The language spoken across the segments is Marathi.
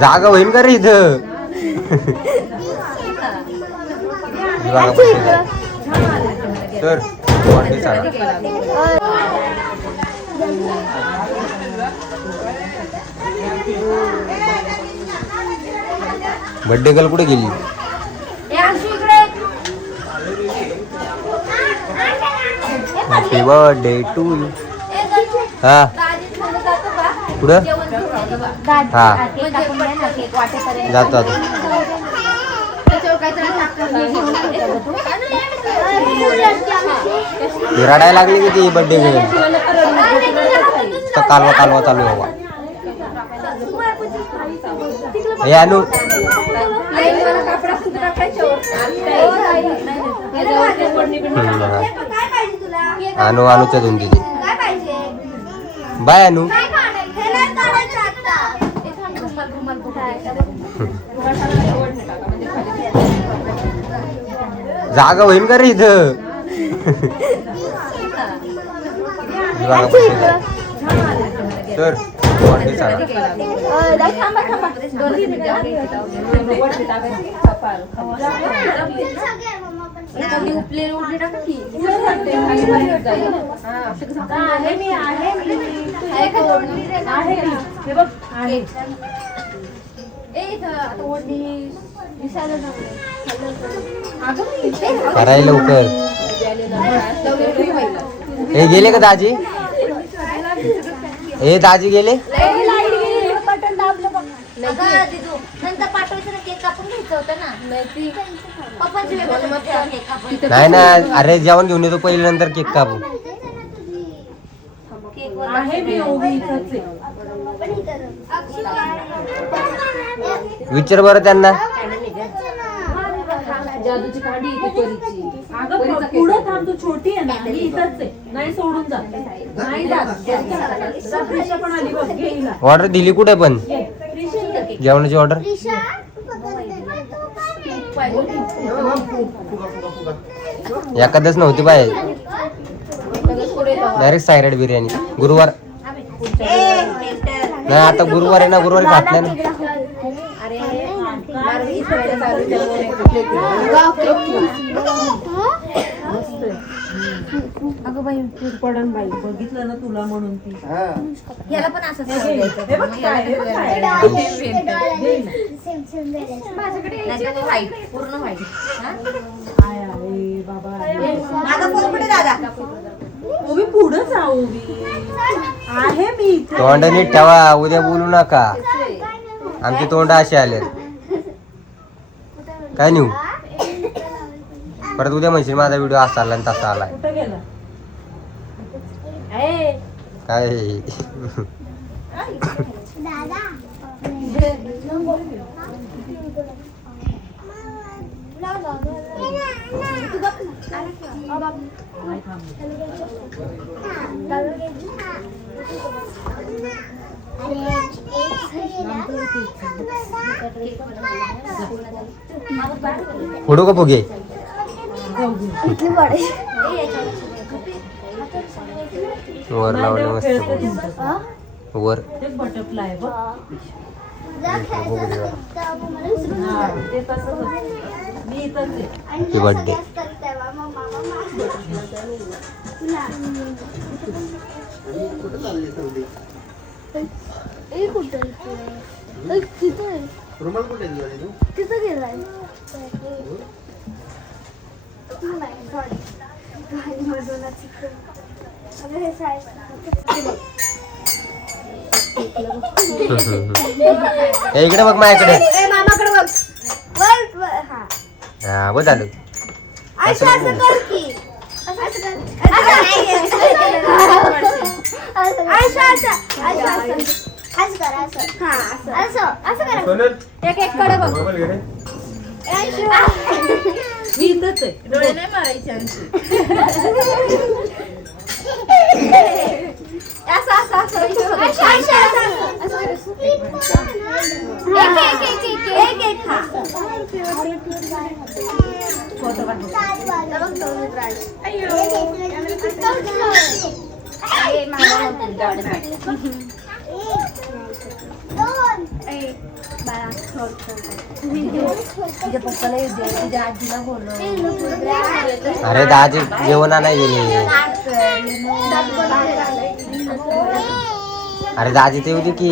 जागा होईन का रे इथं? तर बर्थडे गर्ल कुठे गेली? Happy birthday to you. हा पुढं हा जातो रडायला लागली की ती बर्थडे गर्ल. कालवा कालवा चालू आहे बाबा. हे आणू आणू आणूच्या धुंदी बाय आणू. जागा होईन का रे इथं? तर कराय लवकर. हे गेले का दाजी? हे दाजी गेले? नाही ना, अरे जेवण घेऊन येतो पहिले नंतर केक कापू. विचार बरं त्यांना. जादूची कांडी पुढं थांब, तू छोटी आहे ना, मी इथंच आहे. नाही सोडून जा, नाही जात. पण आली बघ, घे हिला. ऑर्डर दिली कुठे पण? जेवणाची ऑर्डर एखादच नव्हती बाय. डायरेक्ट सायरेड बिर्याणी. गुरुवार नाही, आता गुरुवार आहे ना, गुरुवारी खात नाही ना. अगं बाई पडन बाई, बघितलं ना तुला म्हणून ती. याला पण असं पूर्ण व्हाईट. माझा फोन कुठे दादा? ओवी पुढे जा. ओवी आहे मी. तोंड नीट ठेवा, उद्या बोलू नका. आमचे तोंड असे आले काय नेऊ परत उद्या म्हणशील माझा व्हिडिओ असा आला आणि तसा आलाय. कुठे गेला काय फोडू का फुगे? वर लावले मस्त वर. Butterfly happy birthday. रुमाल कुठे तिथं गेलाय. इकडे बघ माझ्याकडे. मामाकडे बघ. हा बघ झालं. असं कर की. एक कडे बघ. मी इथंच आहे. डोळे नाही मारायचे आमची. असं असं असं बाळा तुझ्या पप्पाला येऊ दे तुझ्या आजीला बोलव अरे दाजी जेवण नाही गेले. अरे दाजी ते येऊ दे की.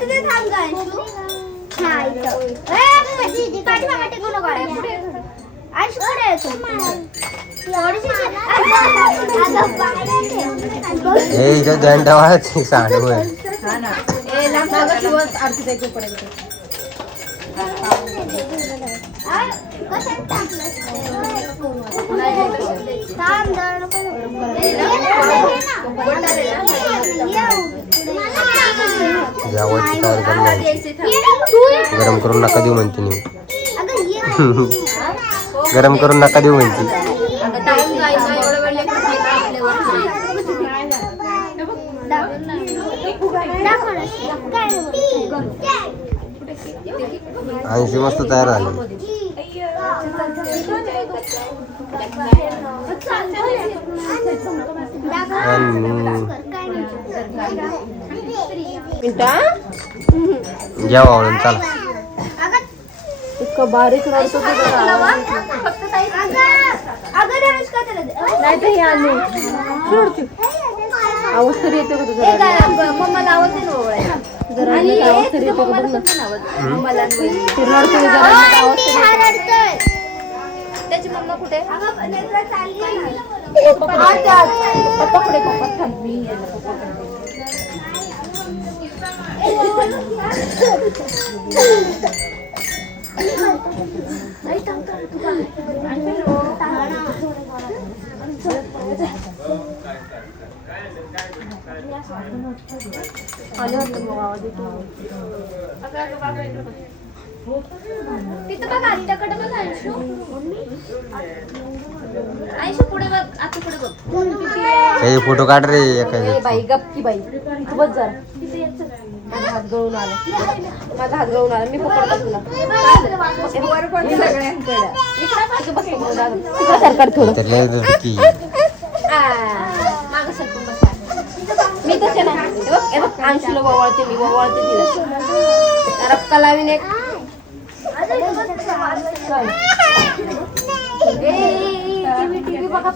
तुझे थांब गाय पाठीमागे टेकू नको आयुष पुढे येतो ए इथं दंडवाळाची सांडू आहे. जेवायची तयारी करण्याची. गरम करून नका देऊ म्हणते मी. गरम करून नका देऊ म्हणते. ऐंशी मस्त तयार झाली. जेवा आवडून चला. इतकं बारीक राहतो नाही तर हे आणू आवाज तरी येतो का तुझा? मम्माला आवाज दे ना जरा आवाज तरी येतो का बघ ना. त्याची मम्मा कुठे पप्पाकडे पप्पा थांबी. तिथं बघ आत्याकडे बघ आयुष्य आयुष्य पुढे बघ आता पुढे बघ हे फोटो काढ रे एखाद्या. बाई गप्पी बाई तू बस जरा. माझा हात गळून आला मी पकडतो तुला. सरकार थोडं तर लय की. मागं सरकून बसा मी तसे ना हे बघ अंशुला ववाळते मी तिला रक्का लावीन एक. टीव्ही बघा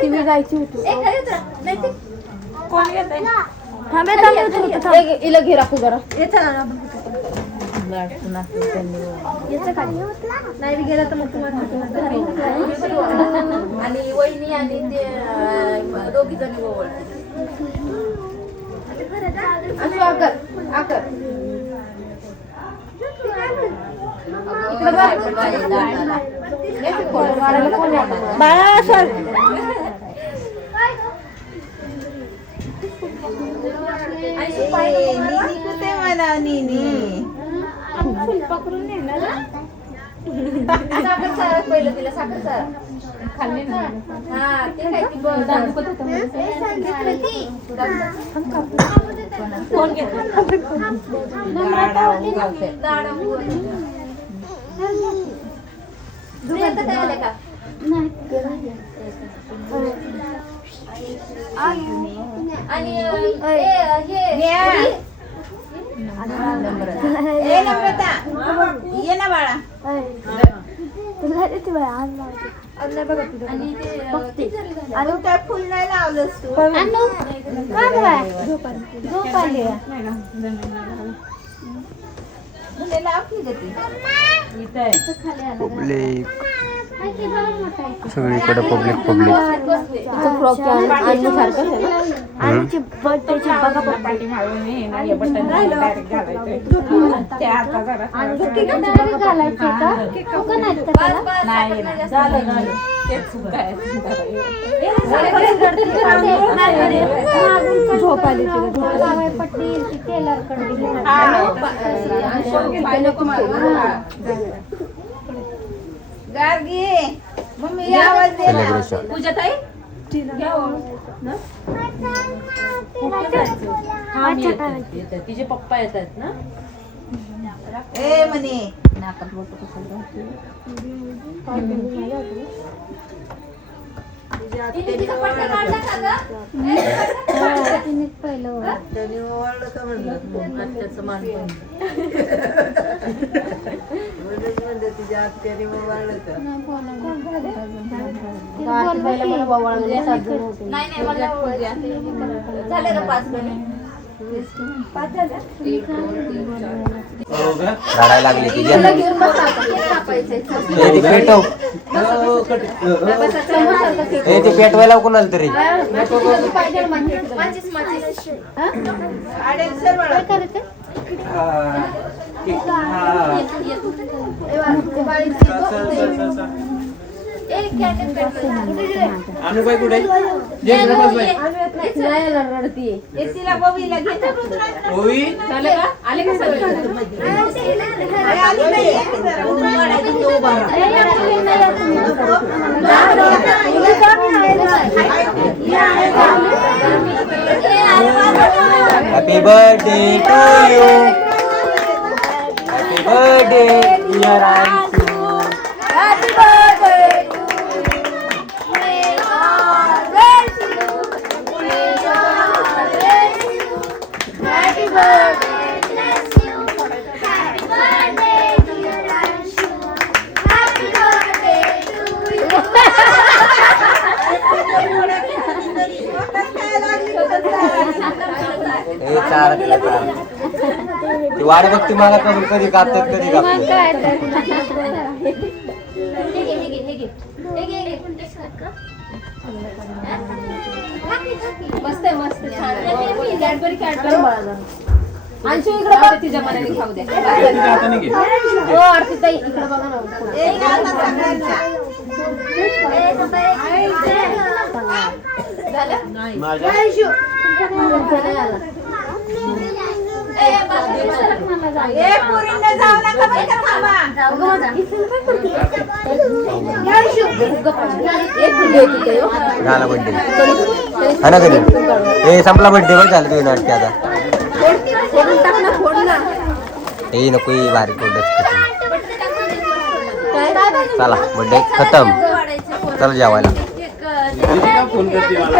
टीव्ही जायची होती. कोण घेत इला घे राखू जरा. नाही गेला तर मग आणि वहिनी आणि ते दोघी जणी ओवळते बाळा सर पकडून नेणार साखर चारा पहिलं तिला साखर चारा खाल्ली ना. हा ते काय ती कोण घेतलं का आणि ये ना बाळा अजून काय फुल नाही लावलंस तू पब्लिक सगळीकडे पब्लिक. गार्गी मम्मी आवाज दे ना. सेलिब्रेशन. पूजा ताई तिचे पप्पा येतात ना. ए म्हणे तिने तिचा पट्टा काढला का गं? त्याने ओवाळलं का म्हणलं आत्याचं मान पण. म्हणलं तुझ्या आत्याने ओवाळलं का नाही नाही मला ओळख द्या. झाले का 5 गणे? 5 झाले? रडायला लागली ती तिला घेऊन बस आता. हे कापायचंय. ए, ती पेटव ए ती पेटवायला कोणाला तरी माचीस माचीस. आडेल सर बाळा. अनुबाई कुठे एसीला बबीला घेता ओवी झालं का? आले का सगळे? आली नाही येते जरा. Happy birthday to you happy birthday dear Anshu Happy birthday to you. May God bless you. May God bless you. Happy birthday, bless you. Happy birthday, dear Anshu. Happy birthday to you. ए चार ती वाट बघती मला कधी कापतात कधी कापतात मस्त आहे, मस्त छान. कॅडबरी कॅडबरी अंशू इकडे बघ, तिच्या मनाने खाऊ द्या. हाताने घे हो आरती ताई इकडे बघा ना. एक आता सगळ्यांना. माझ्या ए पोरींना जाऊ नका बरं का थांबा. झाला बर्थडे हा ना कधी ए संपला बर्थडे बघ झालं तुझी नाटके आता ए नको ये भारी कोडच चला बर्थडे खतम चला जेवायला फोन करते मला